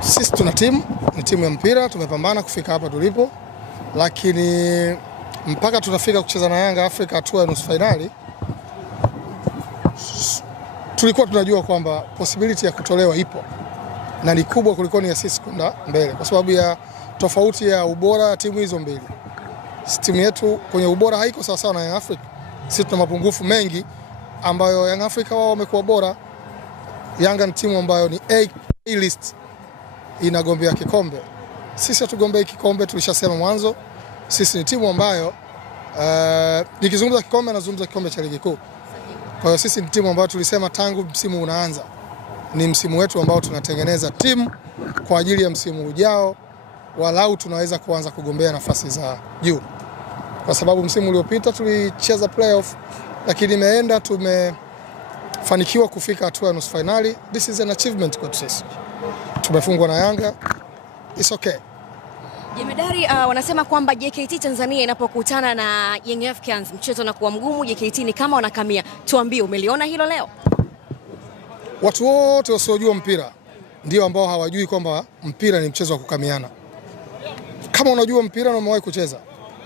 Sisi tuna ni timu ya mpira, tumepambana kufika hapa tulipo, lakini mpaka tunafika kucheza na Yanga Afrika hatua ya nusu finali, tulikuwa tunajua kwamba possibility ya kutolewa ipo na ni kubwa kuliko ni ya sisi kwenda mbele, kwa sababu ya tofauti ya ubora timu hizo mbili. Timu yetu kwenye ubora haiko sawa sawa na Young Africa. Sisi tuna mapungufu mengi ambayo Young Africa wao wamekuwa bora. Yanga ni timu ambayo ni A-list, inagombea kikombe. Sisi hatugombei kikombe, tulishasema mwanzo. Sisi ni timu ambayo nikizungumza kikombe nazungumza kikombe cha ligi kuu. Kwa hiyo sisi ni timu ambayo tulisema tangu msimu unaanza ni msimu wetu ambao tunatengeneza timu kwa ajili ya msimu ujao, walau tunaweza kuanza kugombea nafasi za juu, kwa sababu msimu uliopita tulicheza playoff lakini imeenda tumefanikiwa kufika hatua ya nusu finali. This is an achievement kwa sisi. Tumefungwa na Yanga, it's okay. Jemedari, wanasema kwamba JKT Tanzania inapokutana na Young Africans mchezo na kuwa mgumu, JKT ni kama wanakamia. Tuambie, umeliona hilo leo? Watu wote wasiojua mpira ndio ambao hawajui kwamba mpira ni mchezo wa kukamiana. Kama unajua mpira na umewahi kucheza,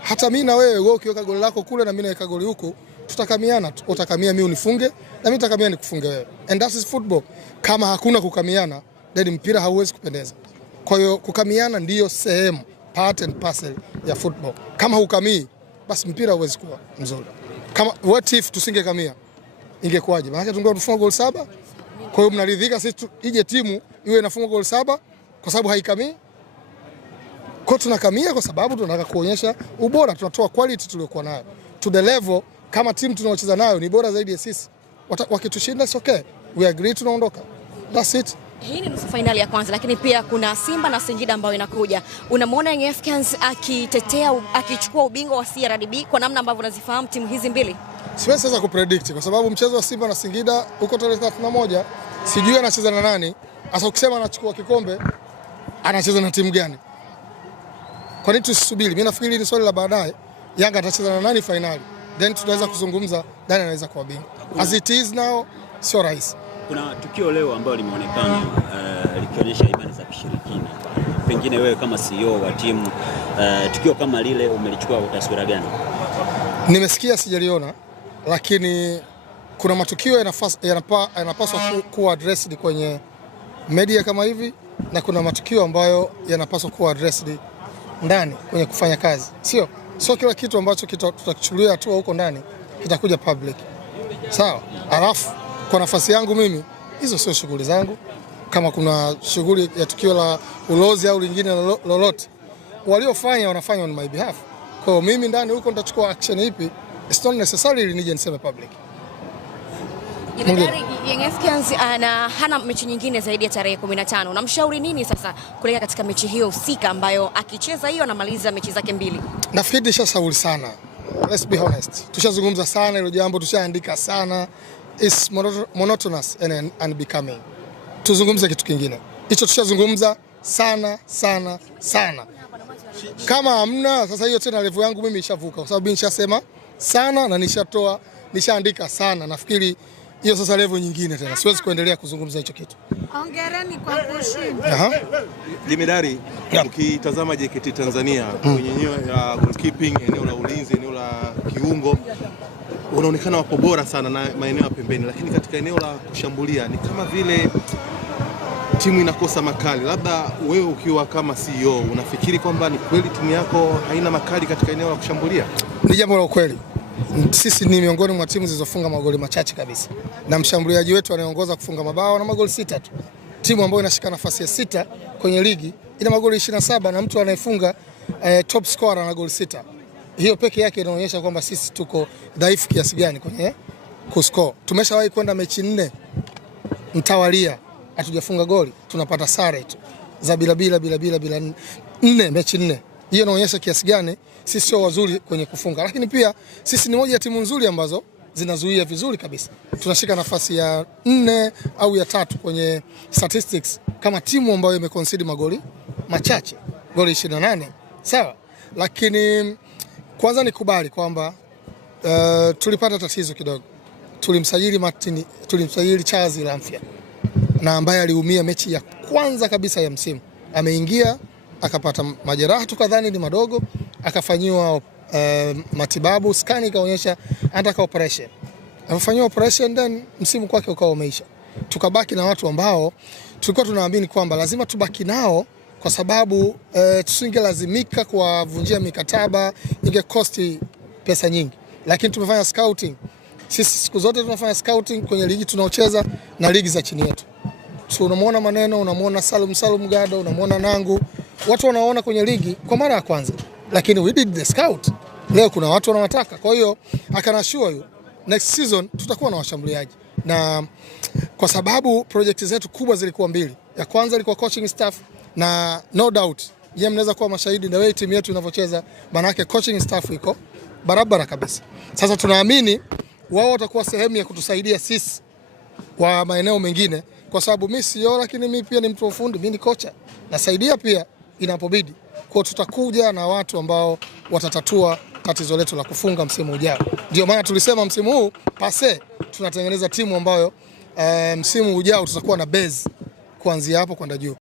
hata mimi na wewe ukiweka goli lako kule na mimi naweka goli huku, tutakamiana. Utakamia mimi unifunge na mimi nitakamia nikufunge wewe. And that is football. Kama hakuna kukamiana, then mpira hauwezi kupendeza. Kwa hiyo kukamiana ndiyo sehemu, part and parcel ya football. Kama hukamii, basi mpira hauwezi kuwa mzuri. Kama what if tusingekamia, ingekuwaje? Maana tungekuwa tufunga goli 7. Kwa hiyo mnaridhika sisi ije timu iwe inafunga goli 7 kwa sababu haikamii? Kwa tunakamia kwa sababu tunataka kuonyesha ubora, tunatoa quality tuliyokuwa nayo to the level. Kama timu tunaocheza nayo ni bora zaidi ya sisi, wakitushinda it's okay, we agree, tunaondoka, that's it. Hii ni nusu finali ya kwanza, lakini pia kuna Simba na Singida ambayo inakuja. Unamwona Young Africans akitetea, akichukua ubingwa wa CRDB kwa namna ambavyo unazifahamu timu hizi mbili? Siwezi sasa kupredict kwa sababu mchezo wa Simba na Singida uko tarehe 31, sijui anacheza na nani. Sasa ukisema anachukua kikombe, anacheza na timu gani? Kwa nini tusubiri? Mimi nafikiri ni swali la baadaye. Yanga atacheza na nani finali, then tunaweza kuzungumza nani anaweza kuwa bingwa. As it is now, sio rahisi. Kuna tukio leo ambalo limeonekana likionyesha imani za kishirikina. Pengine wewe kama CEO wa timu, tukio kama lile umelichukua taswira gani? Nimesikia, sijaliona, lakini kuna matukio yanapaswa kuwa addressed kwenye media kama hivi, na kuna matukio ambayo yanapaswa kuwa addressed ndani kwenye kufanya kazi. Sio kila kitu ambacho tutakichukulia hatua huko ndani kitakuja public. Sawa? Alafu kwa nafasi yangu mimi, hizo sio shughuli zangu. Kama kuna shughuli ya tukio la ulozi au lingine lolote, waliofanya wanafanya on my behalf. Kwa mimi ndani huko nitachukua action ipi, it's not necessarily nije niseme public. Young Africans hana mechi nyingine zaidi ya tarehe 15. Unamshauri nini sasa kuelekea katika mechi hiyo husika ambayo akicheza hiyo anamaliza mechi zake 2? Nafikiri tushashauri sana. Let's be honest. Tushazungumza sana hilo jambo, tushaandika sana. It's monotonous and unbecoming. Tuzungumze kitu kingine. Hicho tushazungumza sana. Kama hamna sasa, hiyo tena level yangu mimi ishavuka, kwa sababu nishasema sana na nishaandika sana. Nafikiri hiyo sasa level nyingine tena. Siwezi kuendelea kuzungumza hicho kitu. Hongereni kwa kushinda. Jemedari, ukitazama JKT Tanzania kwenye eneo la goalkeeping, eneo la ulinzi, eneo la kiungo, unaonekana wapo bora sana na maeneo ya pembeni, lakini katika eneo la kushambulia ni kama vile timu inakosa makali. Labda wewe ukiwa kama CEO unafikiri kwamba ni kweli timu yako haina makali katika eneo la kushambulia? Ni jambo la ukweli. Sisi ni miongoni mwa timu zilizofunga magoli machache kabisa, na mshambuliaji wetu anayeongoza kufunga mabao na magoli 6 tu. Timu ambayo inashika nafasi ya 6 kwenye ligi ina magoli 27 na mtu anayefunga top scorer na goli 6. Hiyo peke yake inaonyesha kwamba sisi tuko dhaifu kiasi gani kwenye kuscore. Tumeshawahi kwenda mechi 4 mtawalia, hatujafunga goli, tunapata sare tu za bila 4 mechi 4. Hiyo inaonyesha kiasi gani sisi sio wazuri kwenye kufunga, lakini pia sisi ni moja ya timu nzuri ambazo zinazuia vizuri kabisa. Tunashika nafasi ya 4 au ya 3 kwenye statistics kama timu ambayo imeconcede magoli machache, goli 28. Sawa? Lakini kwanza nikubali kwamba tulipata tatizo kidogo. Tulimsajili Charles Lamfia. na ambaye aliumia mechi ya kwanza kabisa ya msimu. Ameingia akapata majeraha tukadhani ni madogo, akafanyiwa matibabu, scan ikaonyesha anataka operation. Amefanyiwa operation, then msimu kwake ukawa umeisha. Tukabaki na watu ambao tulikuwa tunaamini kwamba lazima tubaki nao kwa sababu tusingelazimika kuwavunjia mikataba, ingekosti pesa nyingi. Lakini tumefanya scouting. Sisi siku zote tunafanya scouting kwenye ligi tunaocheza na ligi za chini yetu. So unamwona Maneno, unamwona Salum Gado, unamwona Nangu. Watu wanaona kwenye ligi kwa mara ya kwanza. Lakini we did the scout. Leo kuna watu wanawataka. Kwa hiyo I can assure you next season tutakuwa na washambuliaji. Na kwa sababu project zetu kubwa zilikuwa mbili. Ya kwanza ilikuwa coaching staff, na no doubt yeye mnaweza kuwa mashahidi the way timu yetu inavyocheza, manake coaching staff iko barabara kabisa. Sasa tunaamini wao watakuwa sehemu ya kutusaidia sisi kwa maeneo mengine, kwa sababu mimi sio, lakini mimi pia ni mtu wa ufundi, mimi ni kocha, nasaidia pia inapobidi. Kwa tutakuja na watu ambao watatatua tatizo letu la kufunga msimu ujao. Ndio maana tulisema msimu huu pase tunatengeneza timu ambayo msimu ujao tutakuwa na base kuanzia hapo kwenda juu.